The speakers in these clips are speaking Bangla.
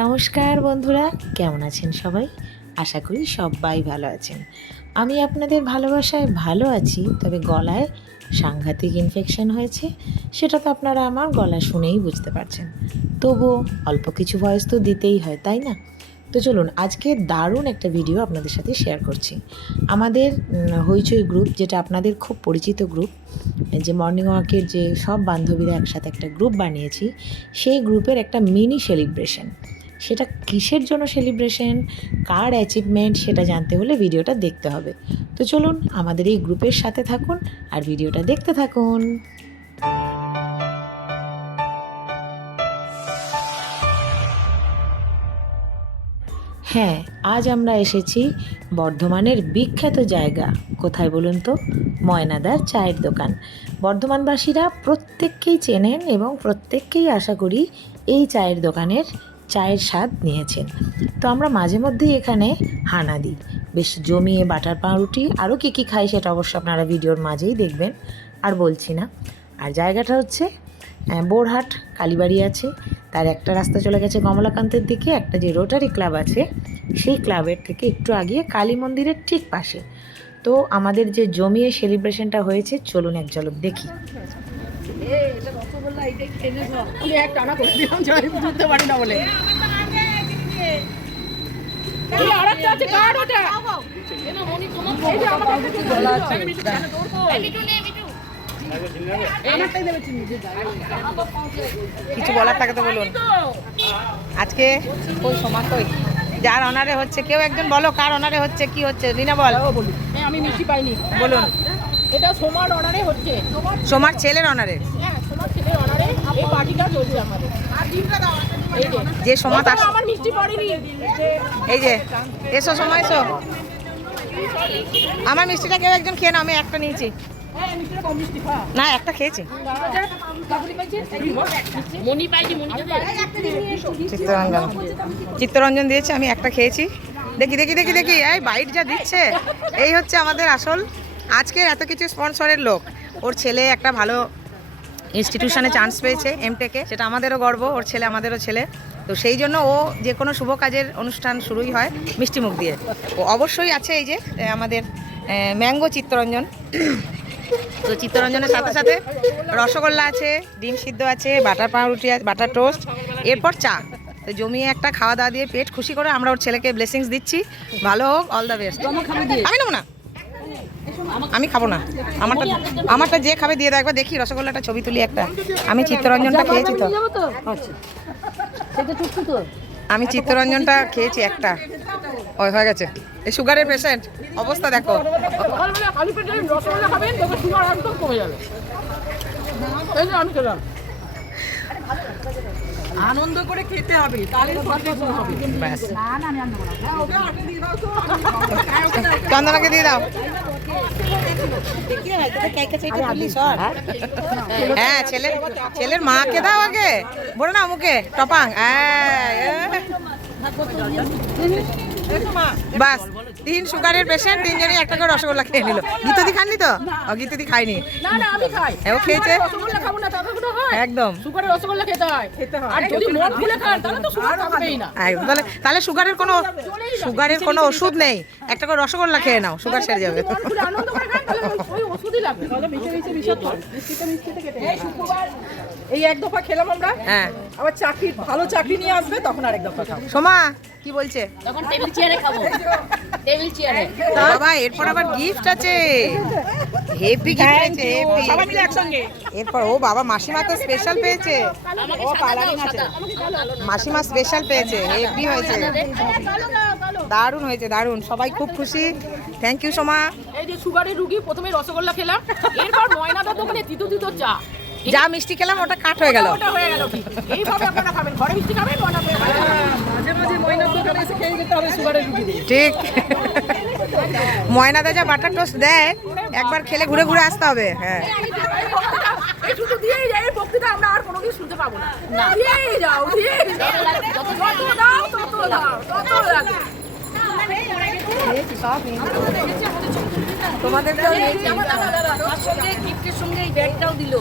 নমস্কার বন্ধুরা, কেমন আছেন সবাই? আশা করি সবাই ভালো আছেন। আমি আপনাদের ভালোবাসায় ভালো আছি, তবে গলায় সাংঘাতিক ইনফেকশন হয়েছে। সেটা তো আপনারা আমার গলা শুনেই বুঝতে পারছেন। তবুও অল্প কিছু ভয়েস তো দিতেই হয়, তাই না? তো চলুন, আজকে দারুণ একটা ভিডিও আপনাদের সাথে শেয়ার করছি। আমাদের হইচই গ্রুপ, যেটা আপনাদের খুব পরিচিত গ্রুপ, যে মর্নিং ওয়াকের যে সব বান্ধবীরা একসাথে একটা গ্রুপ বানিয়েছি, সেই গ্রুপের একটা মিনি সেলিব্রেশন। সেটা কিসের জন্য সেলিব্রেশন, কার অ্যাচিভমেন্ট, সেটা জানতে হলে ভিডিওটা দেখতে হবে। তো চলুন আমাদের এই গ্রুপের সাথে থাকুন আর ভিডিওটা দেখতে থাকুন। হ্যাঁ, আজ আমরা এসেছি বর্ধমানের বিখ্যাত জায়গা। কোথায় বলুন তো? ময়নাদার চায়ের দোকান। বর্ধমানবাসীরা প্রত্যেককেই চেনেন এবং প্রত্যেককেই আশা করি এই চায়ের দোকানের চায়ের স্বাদ নিয়েছেন। তো আমরা মাঝে মধ্যেই এখানে হানা দিই, বেশ জমিয়ে বাটার পাউরুটি, আরও কী খাই সেটা অবশ্য আপনারা ভিডিওর মাঝেই দেখবেন, আর বলছি না। আর জায়গাটা হচ্ছে বোরহাট কালীবাড়ি আছে, তার একটা রাস্তা চলে গেছে কমলাকান্তের দিকে, একটা যে রোটারি ক্লাব আছে সেই ক্লাবের থেকে একটু আগিয়ে কালী মন্দিরের ঠিক পাশে। তো আমাদের যে জমিয়ে সেলিব্রেশনটা হয়েছে, চলুন এক ঝলক দেখি। কিছু বলার থাকে তো বলুন। আজকে কই সময় কই যার অনারে হচ্ছে, কেউ একজন বলো কার অনারে হচ্ছে, কি হচ্ছে? রিনা বল। আমি মিষ্টি পাইনি। বলুন। এটা সোমার অনারে হচ্ছে। সোমার ছেলের অনারে। হ্যাঁ, সোমার ছেলের অনারে এই পার্টিটা চলছে আমাদের। এই যে সোমা তার আমার মিষ্টি পড়েনি। এই যে এসো সময় এসো। আমার মিষ্টিটা কেউ একজন খেয়ে নাও, আমি একটা নিয়েছি। হ্যাঁ, মিষ্টিটা কম মিষ্টি খা। না, একটা খেয়েছি। মনি পাইছি, মনি চিত্তরঞ্জন দিয়েছে, আমি একটা খেয়েছি। দেখি দেখি দেখি দেখি এই বাইট যা দিচ্ছে, এই হচ্ছে আমাদের আসল আজকে এত কিছু স্পন্সরের লোক। ওর ছেলে একটা ভালো ইনস্টিটিউশনে চান্স পেয়েছে এমটেকে, সেটা আমাদেরও গর্ব, ওর ছেলে আমাদেরও ছেলে। তো সেই জন্য ও যে কোনো শুভ কাজের অনুষ্ঠান শুরুই হয় মিষ্টিমুখ দিয়ে। ও অবশ্যই আছে এই যে আমাদের ম্যাঙ্গো চিত্তরঞ্জন। তো চিত্তরঞ্জনের সাথে সাথে রসগোল্লা আছে, ডিম সিদ্ধ আছে, বাটার পাউরুটি আছে, বাটার টোস্ট, এরপর চা। তো জমিয়ে একটা খাওয়া দাওয়া দিয়ে পেট খুশি করে আমরা ওর ছেলেকে ব্লেসিংস দিচ্ছি। ভালো হোক, অল দ্য বেস্ট। আমি নেবো না, আমি খাবো না। আমারটা যে খাবে দিয়ে দেখবে। দেখি রসগোল্লাটা ছবি তুলি একটা। আমি চিত্তরঞ্জনটা খেয়েছি তো। আমি চিত্তরঞ্জনটা খেয়েছি একটা। ওই হয়ে গেছে। এই সুগারের পেশেন্ট অবস্থা দেখো। সকালবেলা খালি পেটে রসগোল্লা খাবেন, তবে সুগার একদম কমে যাবে। এই যে আমি খেলাম। আনন্দ করে খেতে হবে, তাহলে সচেতন হবে। ব্যাস, চন্দনাকে দিয়ে দাও। হ্যাঁ, ছেলের মাকে দাও আগে, বলো না মুখে টপাং। বাস, 3 সুগারের পেশেন্ট, 3জনই একটা করে রসগোল্লা খেয়ে নিল। গীতদি খাননি তো? গীতদি খাইনি। না না, আমি খাই। ও খেয়েছে। রসগোল্লা খাবো না, তাতে কোনো হয়? একদম। সুগারের রসগোল্লা খেতে হয়। আর যদি মদ খুলে খান তাহলে তো সুগার থাকবেই না। তাহলে সুগারের কোনো ওষুধ নেই। একটা করে রসগোল্লা খেয়ে নাও, সুগার সেরে যাবে। মদ খুলে আনন্দ করে খান, তাহলে ওই ওষুধই লাগবে। তাহলে মিশে মিশে বিষাক্ত। মিষ্টিতে কেটে এই শুক্রবার এই এক দফা খেলাম আমরা। হ্যাঁ, আবার চাকরি, ভালো চাকরি নিয়ে আসবে, তখন আরেক দফা খাবো। সোমা কি বলছে? তখন টেবিল চেয়ারে খাবো, টেবিল চেয়ারে। বাবা, এরপর আবার গিফট আছে। হেভি গিফট আছে, হেভি। সবাই মিলে একসঙ্গে। এরপর ও বাবা, মাসিমা তো স্পেশাল পেয়েছে। আমাকে সাদা দাও, সাদা। মাসিমা স্পেশাল পেয়েছে, হেভি হয়েছে, দারুণ হয়েছে, দারুণ। সবাই খুব খুশি। Thank you Soma. এই যে সুগারের রুগী, প্রথমে রসগোল্লা খেলাম, এরপর ময়নাদার দোকানে তিতো তিতো চা। যা মিষ্টি খেলাম ওটা কাট হয়ে গেল। ওটা হয়ে গেল কি? এইভাবে আপনারা খাবেন, ঘরে মিষ্টি খাবেন, মাঝে মাঝে ময়নার দোকানে এসে খেয়ে যেতে হবে সুগারের রুগীদের। ঠিক। ময়নাদা যা বাটার টোস্ট দেয়, একবার খেলে ঘুরে ঘুরে আসতে হবে। হ্যাঁ, এই শুধু দিয়েই যায়, এই বক্তৃতা আমরা আর কোনো কিছু শুনতে পাবো না। দিয়েই যাও, দিয়েই যাও। যত দাও, তত দাও, তত লাগে। তোমাদেরকেও তার সঙ্গে গিফটের সঙ্গে এই ব্যাগটাও দিল।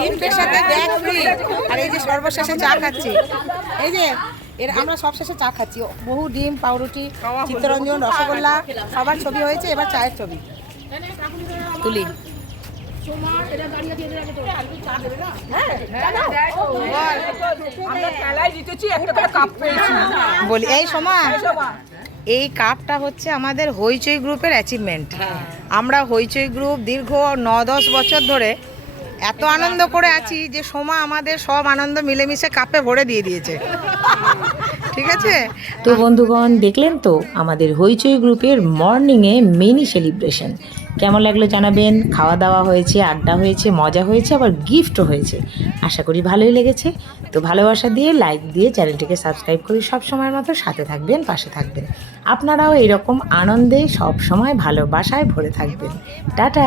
গিফটের সাথে ব্যাগ ফ্রি। আর এই যে সর্বশেষে চা খাচ্ছি, এই যে আমরা সব শেষে চা খাচ্ছি, বহু ডিম, পাউরুটি, চিত্তরঞ্জন, রসগোল্লা, সবার ছবি হয়েছে, এবার চায়ের ছবি তুলি। আমরা খেলায় জিতেছি, একটা করে কাপ পেয়েছি। বলি এই সময় এই কাপটা হচ্ছে আমাদের হইচই গ্রুপের অ্যাচিভমেন্ট। আমরা হইচই গ্রুপ দীর্ঘ 9-10 বছর ধরে এত আনন্দ করে আছি যে সোমা আমাদের সব আনন্দ মিলেমিশে কাপে ভরে দিয়ে দিয়েছে। ঠিক আছে, তো বন্ধুগণ, দেখলেন তো আমাদের হইচই গ্রুপের মর্নিংয়ে মিনি সেলিব্রেশন। কেমন লাগলো জানাবেন। খাওয়া দাওয়া হয়েছে, আড্ডা হয়েছে, মজা হয়েছে, আবার গিফটও হয়েছে। আশা করি ভালোই লেগেছে। তো ভালোবাসা দিয়ে, লাইক দিয়ে চ্যানেলটিকে সাবস্ক্রাইব করে সব সময়ের মতো সাথে থাকবেন, পাশে থাকবেন। আপনারাও এরকম আনন্দে সব সময় ভালোবাসায় ভরে থাকবেন। টাটা।